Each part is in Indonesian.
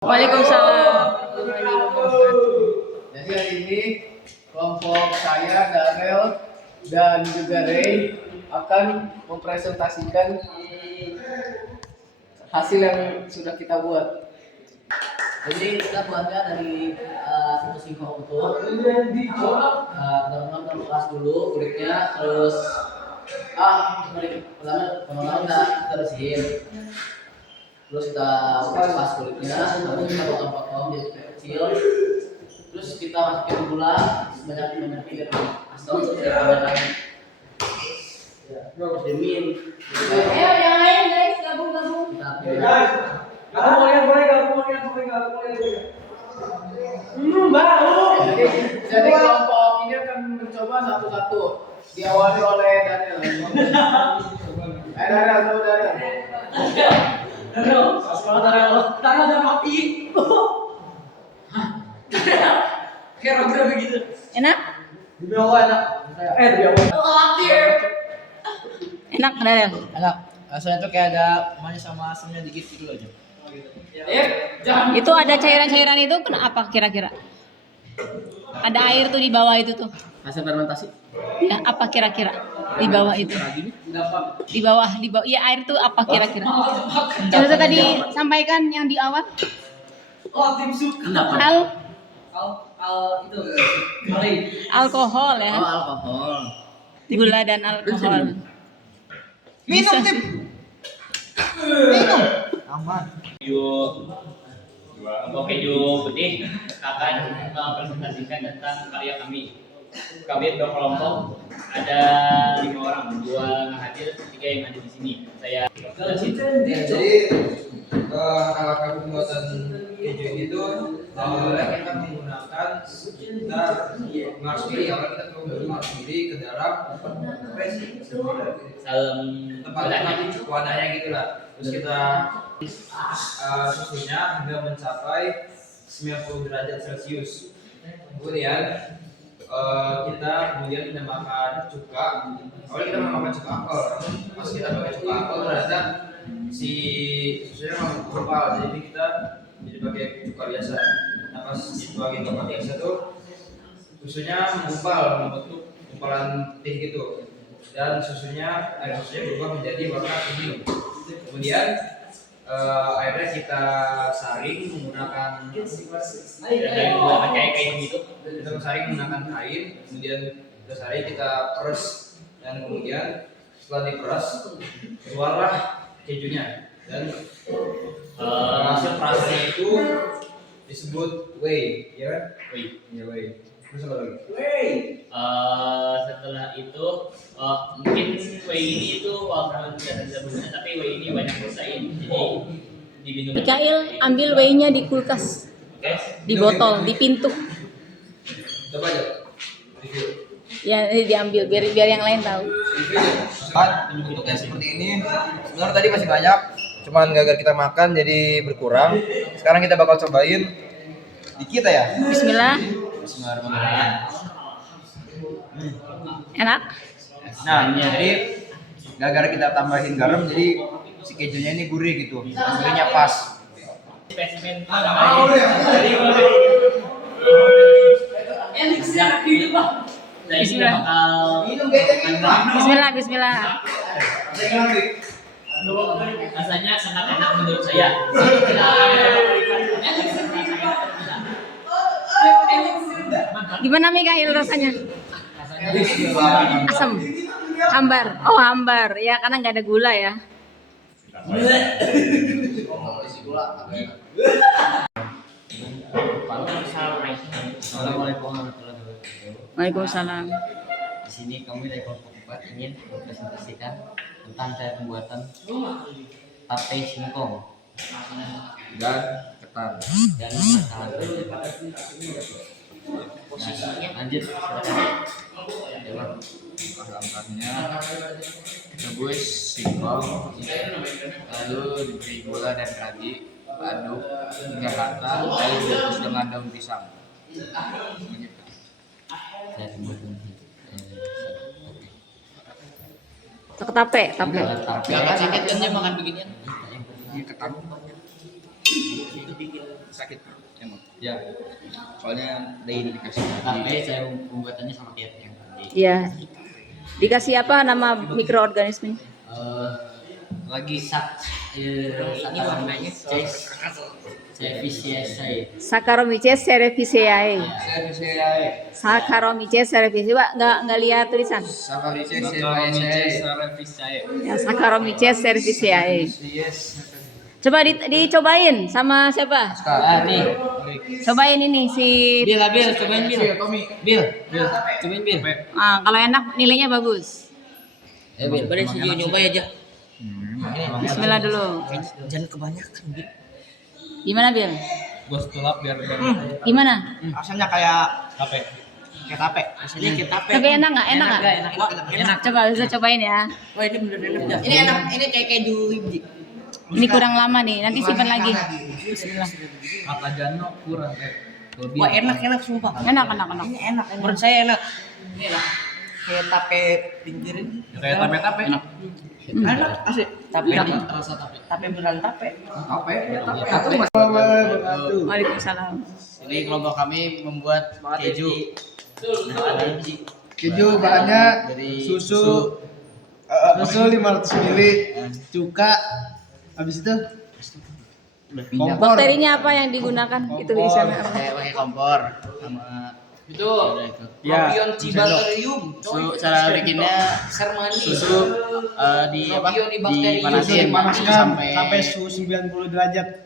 Waalaikumsalam. Jadi hari ini kelompok saya, Darel, dan juga Ray akan mempresentasikan hasil yang sudah kita buat. Jadi kita buatnya dari satu singkong utuh. Teman-teman kelas dulu kulitnya, terus pertama kita bersihin. Terus kita kupas kulitnya, lalu kita potong-potong jadi kecil. Terus kita masukin gula sebanyak-banyaknya biar asam terus ditambahkan. Terus dimin. Ayo yang lain guys, gabung. Aku mau lihat. Baru. Jadi kelompok ini akan mencoba satu-satu. Diawali oleh Daniel. Daniel, tahu Daniel. Tangan udah mati. Kira-kira begitu. Enak? Di bawah enak. Di bawah. Enak Darel. Enak. Rasanya tuh kayak ada manis sama asamnya dikit gitu aja. Itu ada cairan-cairan itu kenapa kira-kira? Ada air tuh di bawah itu tuh. Hasil fermentasi. Ya, apa kira-kira di bawah itu? Di bawah. Ya air tuh apa kira-kira? Yang itu tadi sampaikan yang di awal. Kenapa? Itu alkohol ya. Oh, alkohol. Gula dan alkohol. Minum, Tim. Minum. Aman. Keju putih akan mempresentasikan tentang karya kami. Kami berkelompok ada 5 orang, 2 nggak hadir, 3 yang hadir di sini. Saya Jadi alat pembuatan keju itu awalnya kita menggunakan marshmallow. Awalnya kita membeli marshmallow ke dalam salam wadahnya gitulah. Terus kita suhunya hingga mencapai 90 derajat Celcius. Kemudian kita menambahkan cuka. Awalnya kita menambahkan cuka apel, namun pas kita pakai cuka apel ternyata si susunya menggumpal, jadi kita pakai cuka biasa. Nah pas dipakai cuka biasa tuh susunya menggumpal, membentuk gumpalan putih gitu, dan air susunya berubah menjadi warna kuning. Kemudian airnya kita saring menggunakan kain gitu. kita saring menggunakan kain, kemudian kita saring, kita peres, dan kemudian setelah diperas keluarlah kejunya, dan hasil perasnya itu disebut whey, ya kan? Whey. Terus apa lagi? Setelah itu mungkin whey ini itu walaupun tidak ada gunanya, tapi whey ini banyak protein, jadi diminum. Mikael ambil whey-nya di kulkas, Oke. di botol, di pintu. Coba aja. Review. Ya diambil biar yang lain tahu. Untuk yang seperti ini sebenarnya tadi masih banyak, cuman gagal kita makan jadi berkurang. Sekarang kita bakal cobain dikit ya. Bismillah. Bismillahirrahmanirrahim. Enak? Nah, jadi gara-gara kita tambahin garam, jadi si kejunya ini gurih gitu, gurihnya pas. Spesimen dari kita bakal Bismillah. rasanya sangat enak menurut saya. Gimana Mikael rasanya? Asam. Hambar. Oh, hambar. Ya karena nggak ada gula ya. Assalamualaikum warahmatullahi wabarakatuh. Waalaikumsalam. Di sini kami dari kelompok 4 ingin mempresentasikan tentang cara pembuatan tape singkong Dan ketan. dan masalah posisinya. Lanjut, silakan. Bahan-bahannya rebus singkong, lalu diberi gula dan ragi, aduk hingga rata, lalu dibungkus dengan daun pisang. Saya sebutkan Tape. Gak sakit kan dia makan beginian? Ini ketan. Itu bikin sakit emang. Ya. Soalnya dari dikasih. Tapi saya pembuatannya sama kayak yang tadi. Iya. Dikasih apa nama mikroorganisme? Lagi Saccharomyces cerevisiae. Saya Saccharomyces cerevisiae. Pak, nggak lihat tulisan. Ya, Saccharomyces cerevisiae. Coba dicobain sama siapa? nih. Cobain ini si. Bil, cobain Bil. Cobain Bil. Ah, kalau enak nilainya bagus. Bil, pada sih nyoba aja. Bismillah dulu. Jangan kebanyakan, Bil. Gimana, Bil? Gua stulap biar Gimana? rasanya kayak tape. Kayak tape. Rasanya kayak tape. Tapi enak nggak? Enak nggak? Enak. Coba bisa cobain ya. Wah, ini bener enak. Ini enak. Ini kayak keju biji. Ini kurang lama nih, nanti simpan lagi. Bismillah. Kata Jano kurang Wah, enak sumpah. Enak. Ini enak. Menurut saya enak. Ini enak. Kayak tape pinggirin. Kayak tape-tape. Enak. Enak asli. Tape rasa tape. Tape beneran tape. Waalaikumsalam. Ini kelompok kami membuat keju. Keju bahannya Dari susu 500 ml, cuka, habis itu kompor. Bakterinya apa yang digunakan? Itu di sana apa? Saya pakai kompor sama itu. Ya, Propion cibaterium. Cara bikinnya susu dipanasin sampai suhu 90 derajat.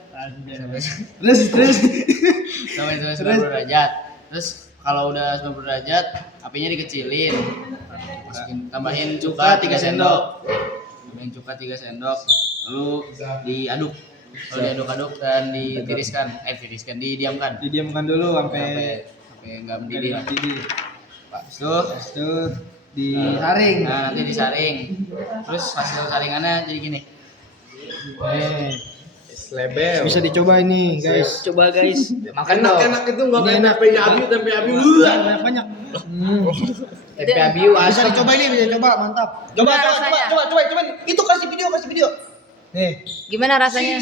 Terus sampai 90 derajat. Terus kalau udah 90 derajat, apinya dikecilin. Tambahin cuka 3 sendok. Lalu diaduk. Lalu diaduk-aduk dan didiamkan. didiamkan dulu sampai Enggak mendidih. Pak, itu disaring. Nah, nanti disaring. Terus hasil saringannya jadi gini. Bisa dicoba ini, guys. Coba guys. Makan enak itu enggak kayak tempe abiu. Banyak. Tempe abiu Bisa dicoba ini, bisa coba, mantap. Coba. Itu kasih video. Nih, Gimana rasanya?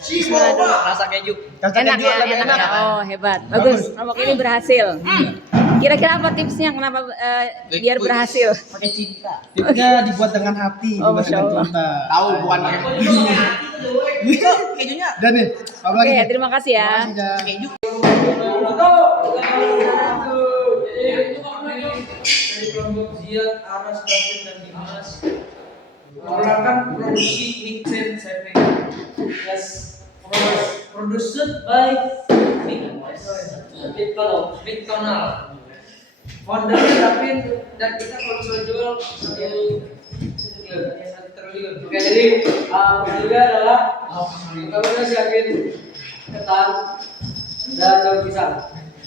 Bismillah dulu. rasa keju. Enak ya, enak ya. Oh, hebat. Bagus. Kelompok ini berhasil. Kira-kira apa tipsnya kenapa biar berhasil? Pakai cinta. Tipsnya dibuat dengan hati, Oh, dibuat Masya dengan Allah. cinta. Tahu bukan kejunya. Dan nih, apa lagi? Oke, nih? terima kasih ya. Makasih, Dan. Keju. Dari kelompok Ziad, Aras, David, dan Dimas menggunakan produksi Mixen Saving. Yes, produced by Big Tonal. Foundernya David dan kita kalau bisa jual 1 triliun. Oke, jadi hasilnya adalah kita siapin ketan dan daun pisang.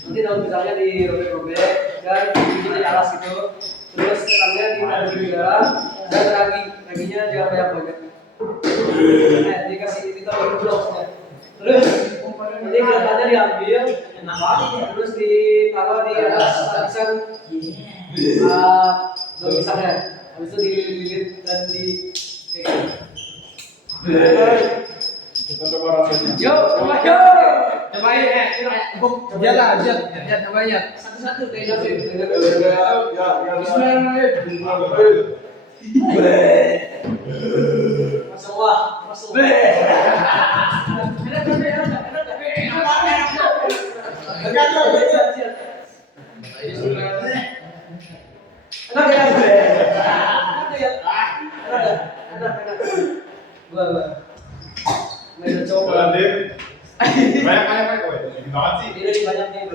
Nanti daun pisangnya dirobek-robek dan dibikin alas gitu. Terus ketannya ditaruh di dalam dan raginya jangan banyak-banyak. Nah, dikasih ditaruh bloknya. Terus nanti ketannya diambil, terus ditaruh di atas lapisan daun pisangnya. Habis itu dililit dan di Yuk, cobain cobain satu-satu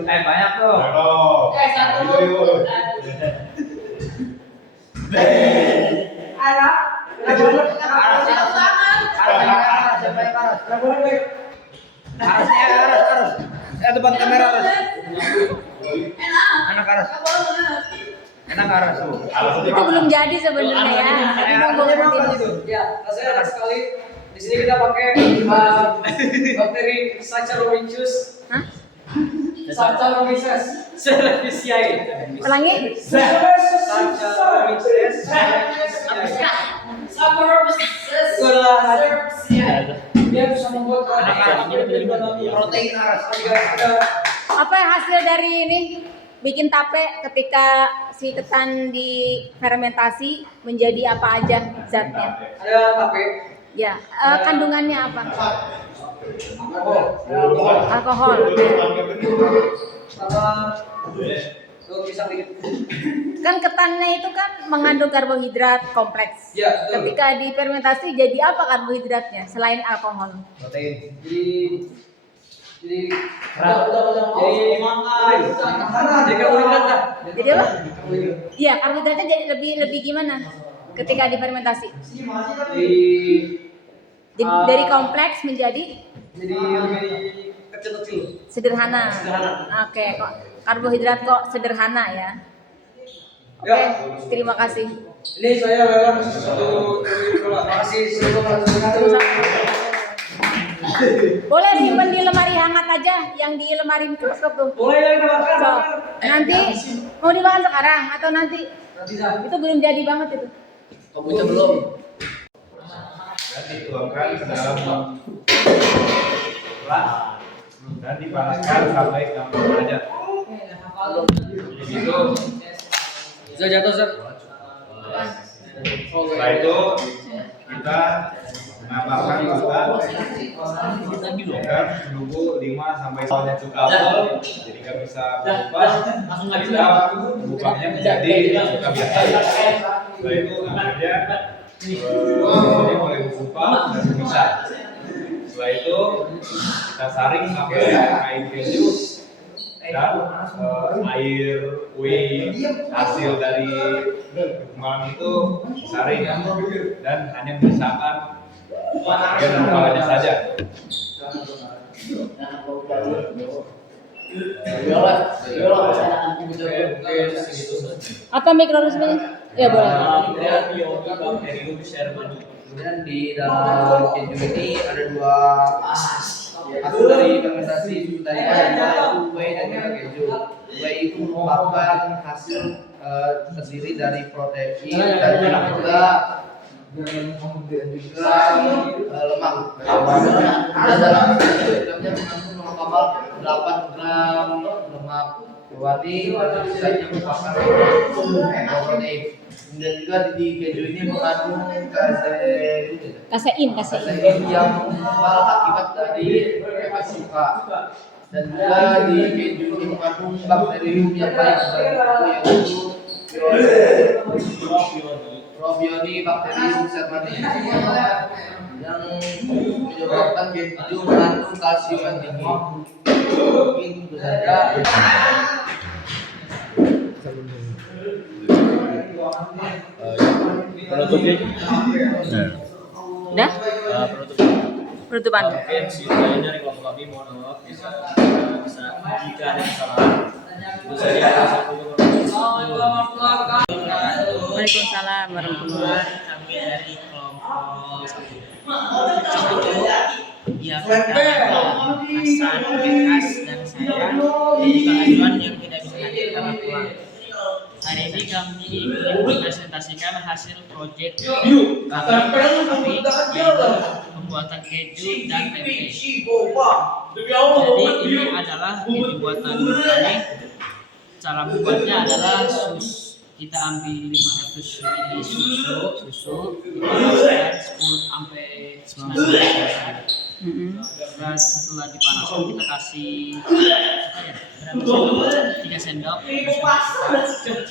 kayak banyak tuh. Depan kamera, Aras. Enak, Aras. Itu belum jadi sebenarnya ya. Tapi nunggu nanti. Ya, rasanya enak sekali. Di sini kita pakai bakteri Saccharomyces. Hah? Saccharomyces cerevisiae. Ulangi. Saccharomyces cerevisiae. Itu adalah dia bisa membuat Protein aras. Apa hasil dari ini bikin tape ketika si ketan difermentasi menjadi apa aja zatnya? ada tape. Ya, kandungannya apa? Alkohol. Alkohol. Sama tuh pisang dikit. Kan ketannya itu kan mengandung karbohidrat kompleks. Ya, betul. Ketika difermentasi jadi apa karbohidratnya selain alkohol? Protein. Jadi karbohidrat lah. Jadi apa? Iya, karbohidratnya jadi lebih gimana ketika difermentasi? Dari kompleks menjadi Lebih kecil-kecil. sederhana. Oke, kok karbohidrat kok sederhana ya. Oke, terima kasih. Ini saya lelang satu kasih Boleh simpen di lemari hangat aja, yang di lemari mikroskop tuh. boleh ya kita makan. So, nanti mau dimakan sekarang atau nanti? Nanti dah. Itu belum jadi banget itu. Kombucha belum. Dan dituangkan ke dalam gelas dan dipanaskan sampai 60 derajat. Begitu. Sudah jatuh, Zak. Setelah itu kita menambahkan gula dan menunggu 5 sampai 10 cuka apel, jadi nggak bisa berubah. Kita ubahnya menjadi cuka biasa. Setelah itu akhirnya ini mulai berubah dan bisa. Setelah itu kita saring sampai air keju dan air whey hasil dari malam itu disaring dan hanya menyisakan bagian kepalanya saja. Apa mikroorganismenya? Ya boleh. Bacterium Shermani. Kemudian di dalam keju ini ada dua hasil dari fermentasi susu tadi yaitu whey dan juga keju. Whey itu merupakan hasil terdiri dari protein dan juga lemak. Dan dalam 1 gramnya mengandung 0,8 gram lemak hewani dan sisanya merupakan protein. Dan juga di keju ini mengandung Kasein. kasein yang mengubah akibat dari efek suka. Dan juga di keju ini mengandung bakterium yang baik yaitu probioni Bacterium Shermani yang menyebabkan keju mengandung kalsium yang tinggi. Mungkin itu saja. Penutupnya Udah? Penutupan. mungkin sekian dari kelompok kami, mohon maaf bisa jika ada kesalahan. Itu saja. Waalaikumsalam warahmatullahi Kami dari kelompok 1 ya kita Hasan, Bekas dan saya dan juga Azwan yang tidak bisa hadir karena pulang. Hari ini kami ingin mempresentasikan hasil proyek kami yaitu pembuatan keju dan tempe. Jadi ini adalah keju buatan kami. Cara membuatnya adalah kita ambil 500 ml susu dipanaskan 10 sampai 19 derajat. Dan setelah dipanaskan kita kasih berapa sendok? 3 sendok.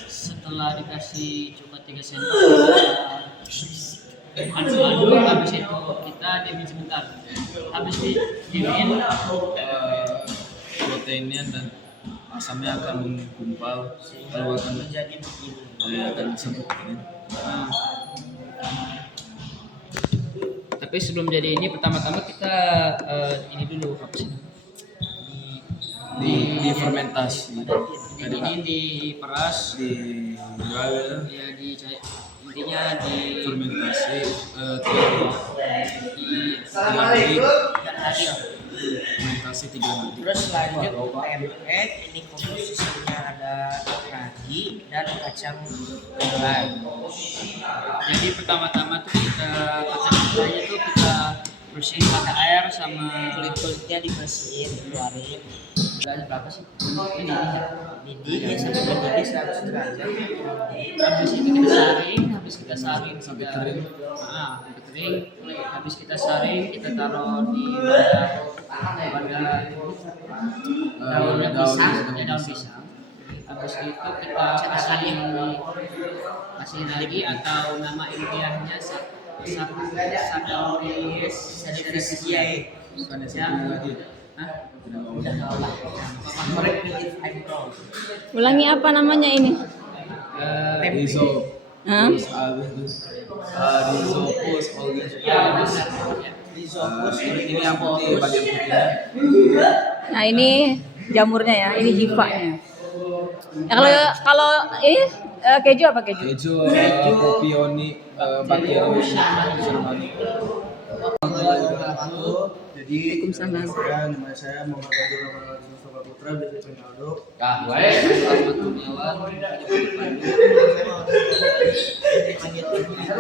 Setelah dikasih cuma 3 sendok aduk-aduk, habis itu kita diamin sebentar. Habis diamin Proteinnya dan asamnya akan menggumpal lalu akan menjadi begini. akan disebut. Tapi sebelum jadi ini pertama-tama kita ini dulu apa sih? Di fermentasi. Ini diperas, Di ya intinya di fermentasi 3 hari. fermentasi 3 hari. Terus lanjut tempe, ini komposisinya ada ragi dan kacang kedelai. Jadi pertama-tama tuh kita kacang kedelai itu kita bersihin pakai air sama kulit-kulitnya dibersihin, dikeluarin. Derajat berapa sih? Didih ya sampai mendidih 100 derajat. Habis itu kita saring, sampai kering. Sampai kering. Habis kita saring, kita taruh di daun pisang. Habis itu kita kasih lagi atau nama ilmiahnya Saccharomyces cerevisiae. Ulangi apa namanya ini? Hah? Ini yang putih, bagian putihnya. Nah ini jamurnya ya, ini hifanya. Ya, kalau ini keju apa keju? Keju, Propionic Bacterium Germani. Jadi Waalaikumsalam. nama saya Muhammad Abdul Rahman Mustafa Putra dari Penaldo.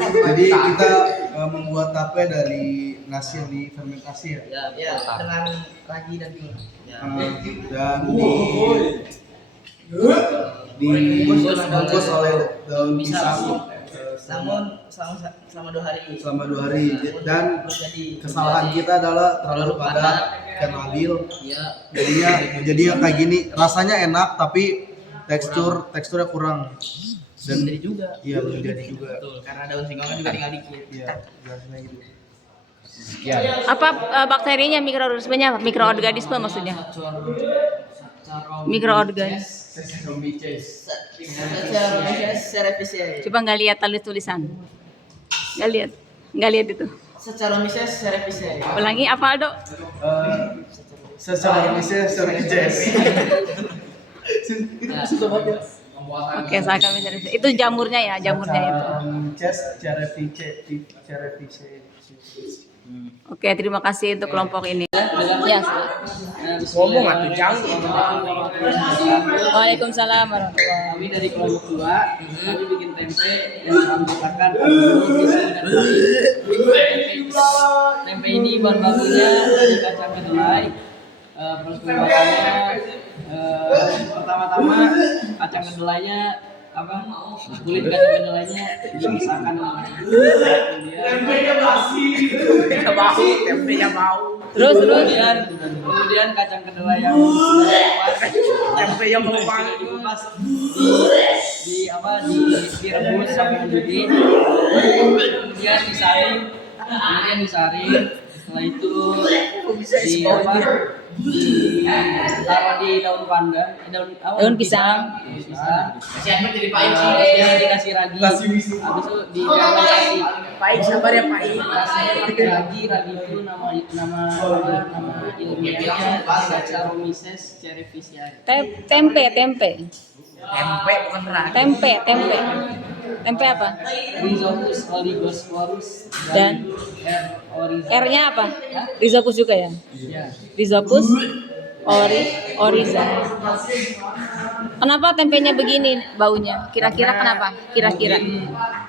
Jadi kita membuat tape dari nasi yang difermentasi ya. Ya, dengan ragi dan gula. Dan dibungkus oleh daun pisang Namun selama 2 hari. selama 2 hari. Dan Jadi kesalahan kita adalah terlalu padat dan labil. ya Jadinya kayak gini, rasanya enak tapi teksturnya kurang. Dan jadi juga. iya belum jadi juga. Betul, karena daun singkongnya juga tinggal dikit. Iya, jelasnya gitu. Apa bakterinya, mikroorganismenya apa? Mikroorganisme maksudnya? Mikroorganisme. Saccharomyces cerevisiae. Coba nggak lihat tulisan. Nggak lihat itu. Saccharomyces cerevisiae. Ulangi apa Aldo? Saccharomyces cerevisiae. Oke, saya akan bisa. Itu jamurnya ya, jamurnya itu. Saccharomyces cerevisiae. Oke, terima kasih untuk kelompok ini. Ya. Ngomong atuh jauh. Waalaikumsalam warahmatullahi. Kami dari kelompok 2, kami bikin tempe yang kami letakkan susu dan tempe ini bahan bakunya dari kacang kedelai. Proses pembuatannya pertama-tama kacang kedelainya kulit kacang kedelainya dipisahkan Tempenya bau. Terus kemudian kacang kedelai yang Tempenya bau banget. dikupas direbus sampai mendidih, kemudian disaring, setelah itu ditaruh di daun pandan, daun pisang. Dikasih ragi, habis itu difermentasi. Pahit, sabar ya pahit. Ragi itu nama ilmiahnya Saccharomyces cerevisiae. Tempe. Tempe bukan ragi. Tempe apa? Rhizopus oligosporus Dan oriza. R-nya apa? Rhizopus juga ya? Ya. Rhizopus oriza. Kenapa tempenya begini baunya? Kira-kira kenapa? Kira-kira.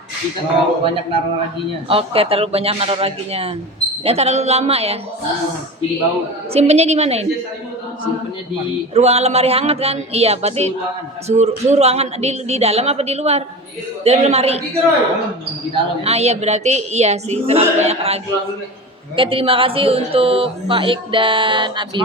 Kita terlalu banyak naruh raginya. Oke, terlalu banyak naruh raginya. Dan terlalu lama ya. Jadi bau. Simpennya di mana ini? Simpennya di Ruang lemari hangat kan? Iya, berarti suhu ruangan di dalam apa di luar? Di dalam lemari. dalam. Ah iya, berarti iya sih terlalu banyak ragi. Oke, terima kasih untuk Pak Ik dan Abi.